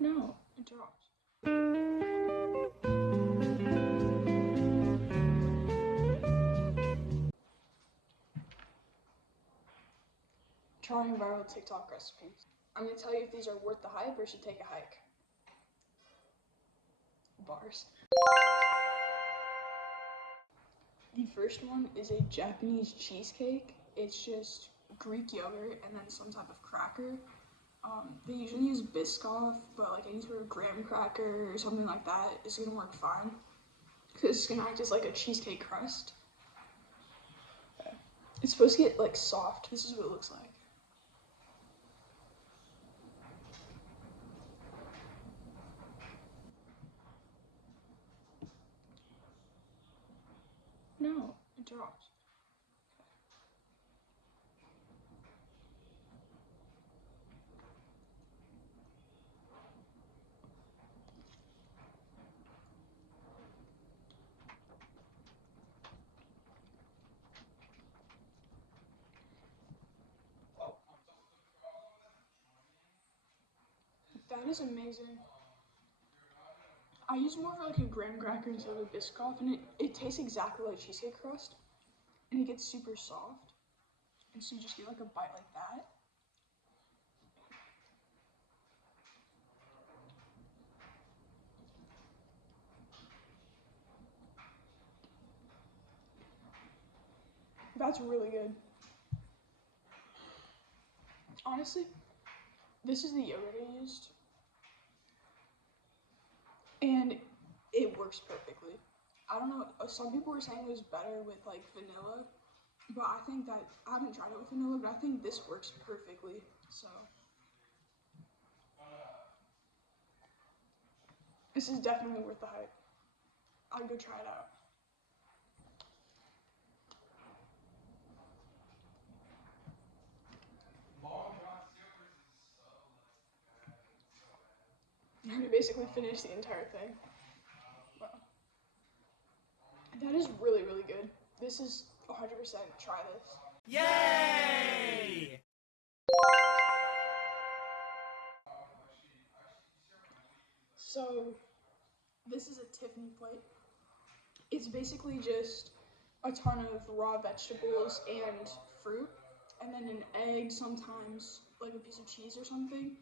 No, it drops. Trying viral TikTok recipes. I'm gonna tell you if these are worth the hype or should take a hike. Bars. The first one is a Japanese cheesecake. It's just Greek yogurt and then some type of cracker. They usually use Biscoff, but like any sort of graham cracker or something like that is gonna work fine because it's gonna act as like a cheesecake crust. It's supposed to get like soft. This is what it looks like. No, it drops. That is amazing. I use more of like a graham cracker instead of a Biscoff, and it tastes exactly like cheesecake crust, and it gets super soft, and so you just get like a bite like that. That's really good. Honestly, this is the yogurt I used, and it works perfectly. I don't know, some people were saying it was better with like vanilla, but I think that, I haven't tried it with vanilla, but I think this works perfectly, so. This is definitely worth the hype. I'd go try it out. We basically finished the entire thing. Wow. That is really, really good. This is 100% try this. Yay! So, this is a Tiffany plate. It's basically just a ton of raw vegetables and fruit, and then an egg, sometimes like a piece of cheese or something.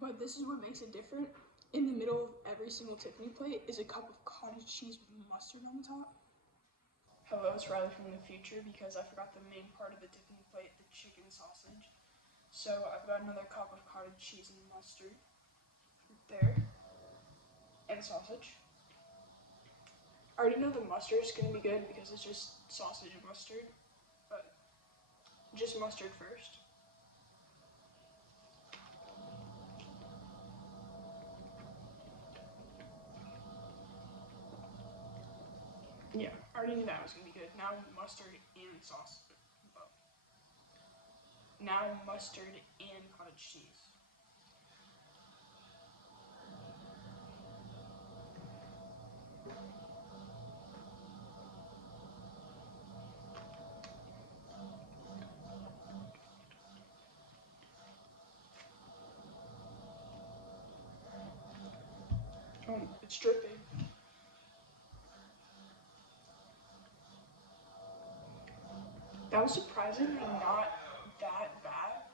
But this is what makes it different. In the middle of every single Tiffany plate is a cup of cottage cheese with mustard on the top. Hello, it's Riley from the future because I forgot the main part of the Tiffany plate, the chicken sausage. So I've got another cup of cottage cheese and mustard there, and sausage. I already know the mustard is going to be good because it's just sausage and mustard, but just mustard first. Yeah, I already knew that was going to be good. Now mustard and sauce. Now mustard and cottage cheese. It's dripping. That was surprisingly not that bad.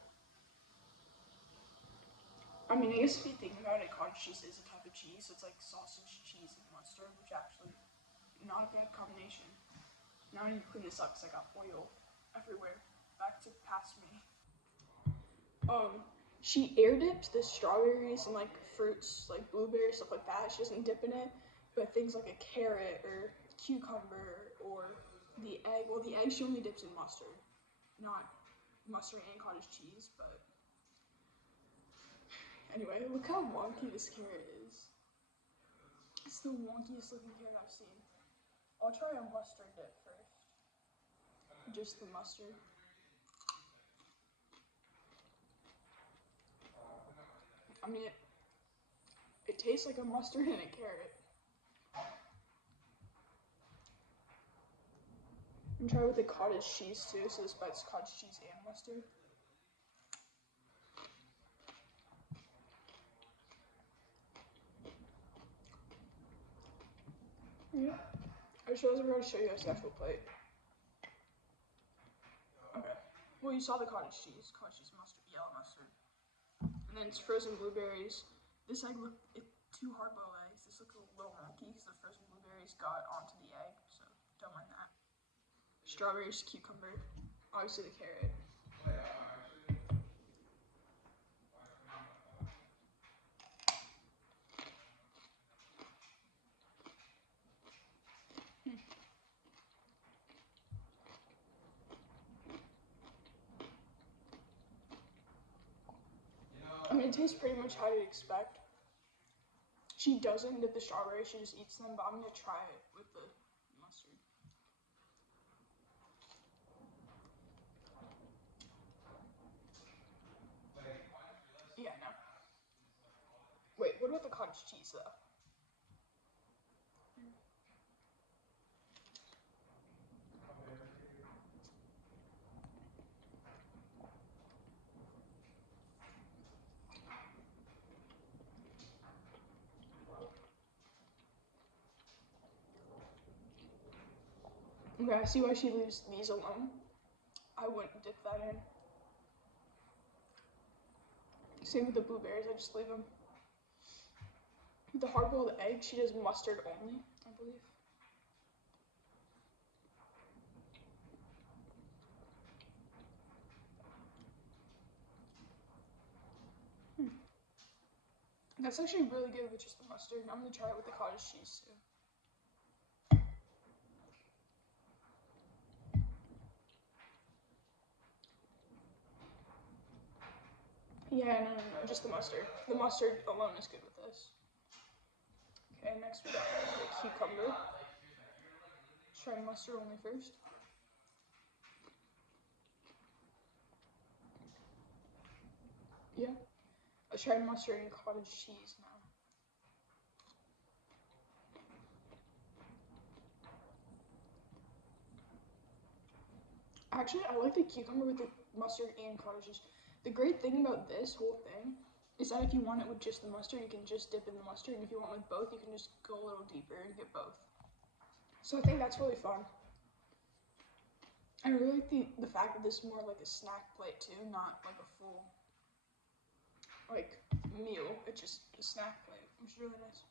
I mean, I guess if you think about it, cottage cheese is a type of cheese. So it's like sausage, cheese, and mustard, which actually not a bad combination. Now I need to clean this up because I got oil everywhere. Back to past me. She air dips the strawberries and like fruits, like blueberries, stuff like that. She doesn't dip in it, but things like a carrot or cucumber or the egg. Well, the egg she only dips in mustard, not mustard and cottage cheese. But anyway, look how wonky this carrot is. It's the wonkiest looking carrot I've seen. I'll try a mustard dip first. Just the mustard. I mean, it tastes like a mustard and a carrot. And try with the cottage cheese too, so this bites cottage cheese and mustard. Yeah. I just realized I forgot to show you guys the actual plate. Okay. Well, you saw the cottage cheese mustard, yellow mustard. And then it's frozen blueberries. This egg looked, two hard-boiled eggs. This looked a little milky because the frozen blueberries got onto the egg, so don't mind that. Strawberries, cucumber, obviously the carrot. I mean, it tastes pretty much how you'd expect. She doesn't dip the strawberries, she just eats them, but I'm gonna try it with the mustard. Yeah, no. Wait, what about the cottage cheese though? Okay, I see why she leaves these alone. I wouldn't dip that in. Same with the blueberries, I just leave them. The hard-boiled egg, she does mustard only, I believe. That's actually really good with just the mustard. I'm gonna try it with the cottage cheese too. Yeah, no, just the mustard. The mustard alone is good with this. Okay, next we got the cucumber. Let's try mustard only first. Yeah. Let's try mustard and cottage cheese now. Actually, I like the cucumber with the mustard and cottage cheese. The great thing about this whole thing is that if you want it with just the mustard, you can just dip in the mustard, and if you want it with both, you can just go a little deeper and get both. So I think that's really fun. I really like the fact that this is more like a snack plate too, not like a full like meal. It's just a snack plate, which is really nice.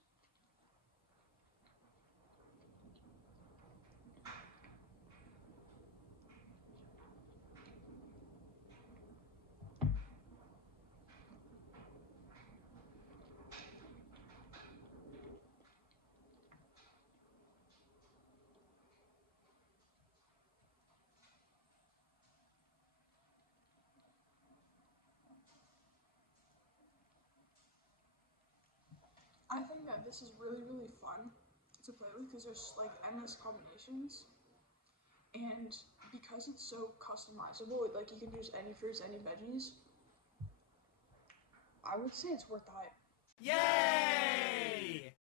I think that this is really, really fun to play with because there's like endless combinations. And because it's so customizable, like you can use any fruits, any veggies, I would say it's worth the hype. Yay!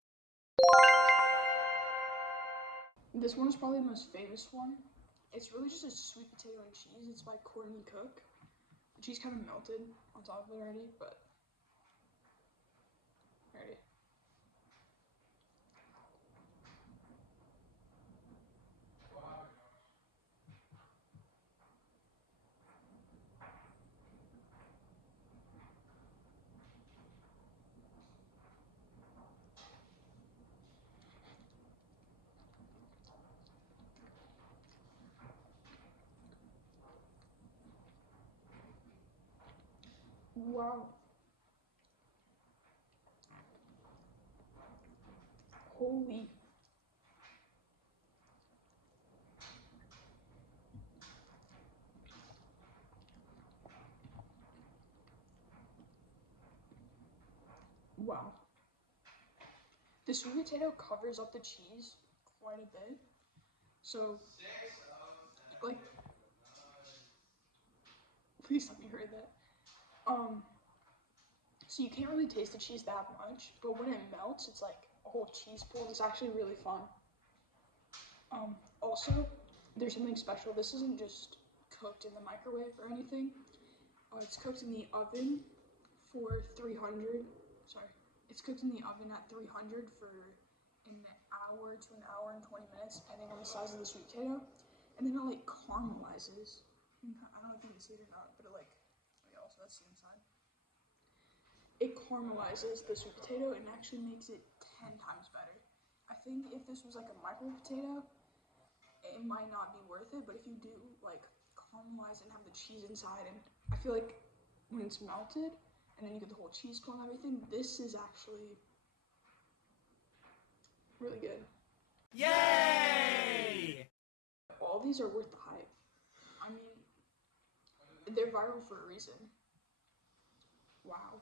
This one is probably the most famous one. It's really just a sweet potato and cheese. It's by Courtney Cook. The cheese kind of melted on top of it already, but ready. Wow. Holy. Wow. The sweet potato covers up the cheese quite a bit. So, like, please let me hear that. So you can't really taste the cheese that much, but when it melts, it's like a whole cheese pull. It's actually really fun. Also, there's something special. This isn't just cooked in the microwave or anything. It's cooked in the oven for 300. Sorry, it's cooked in the oven at 300 for an hour to an hour and 20 minutes, depending on the size of the sweet potato, and then it like caramelizes. I don't know if you can see it or not, but it like, oh yeah, also that's the inside. It caramelizes the sweet potato and actually makes it 10 times better. I think if this was like a micro potato, it might not be worth it, but if you do like caramelize it and have the cheese inside, and I feel like when it's melted and then you get the whole cheese pull and everything, this is actually really good. Yay! All these are worth the hype. I mean, they're viral for a reason. Wow.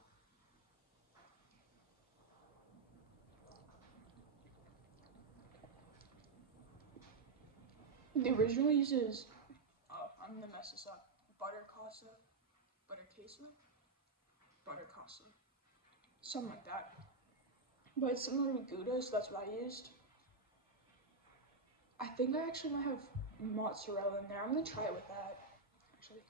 The original uses, oh, I'm gonna mess this up, butter queso, butter queso, butter queso, something like that. But it's similar to Gouda, so that's what I used. I think I actually might have mozzarella in there. I'm gonna try it with that, actually.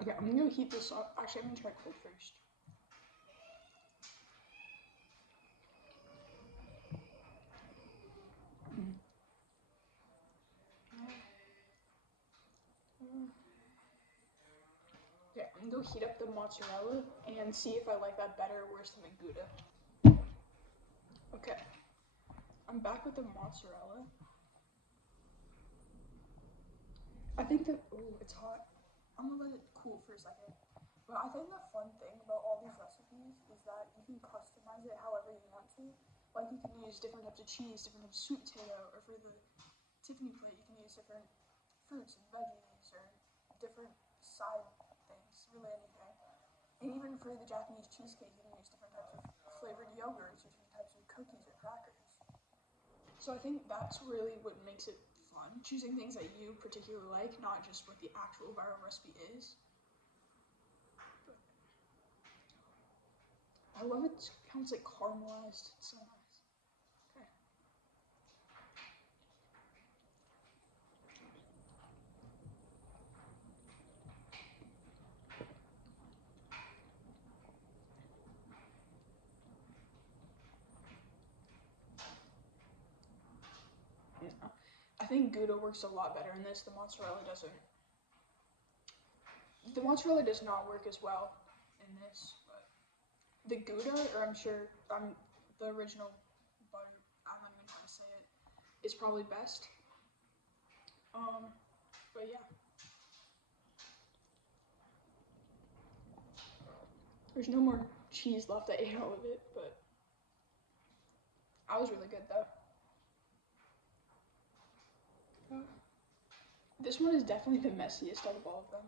Okay, I'm gonna heat this up. Actually, I'm gonna try cold first. Okay, I'm gonna go heat up the mozzarella and see if I like that better or worse than the Gouda. Okay, I'm back with the mozzarella. I think that, oh, it's hot. I'm gonna let it cool for a second. But I think the fun thing about all these recipes is that you can customize it however you want to. Like you can use different types of cheese, different types of sweet potato, or for the Tiffany plate you can use different fruits and veggies or different side things, really anything. And even for the Japanese cheesecake you can use different types of flavored yogurts or different types of cookies or crackers. So I think that's really what makes it fun, choosing things that you particularly like, not just what the actual viral recipe is. I love it how it's like caramelized. It's so nice. Okay. Yeah. I think Gouda works a lot better in this. The mozzarella doesn't. The mozzarella does not work as well in this, but the Gouda, or I'm sure the original butter, I'm not even trying to say it, is probably best. But yeah. There's no more cheese left. I ate all of it, but I was really good though. This one is definitely the messiest out of all of them.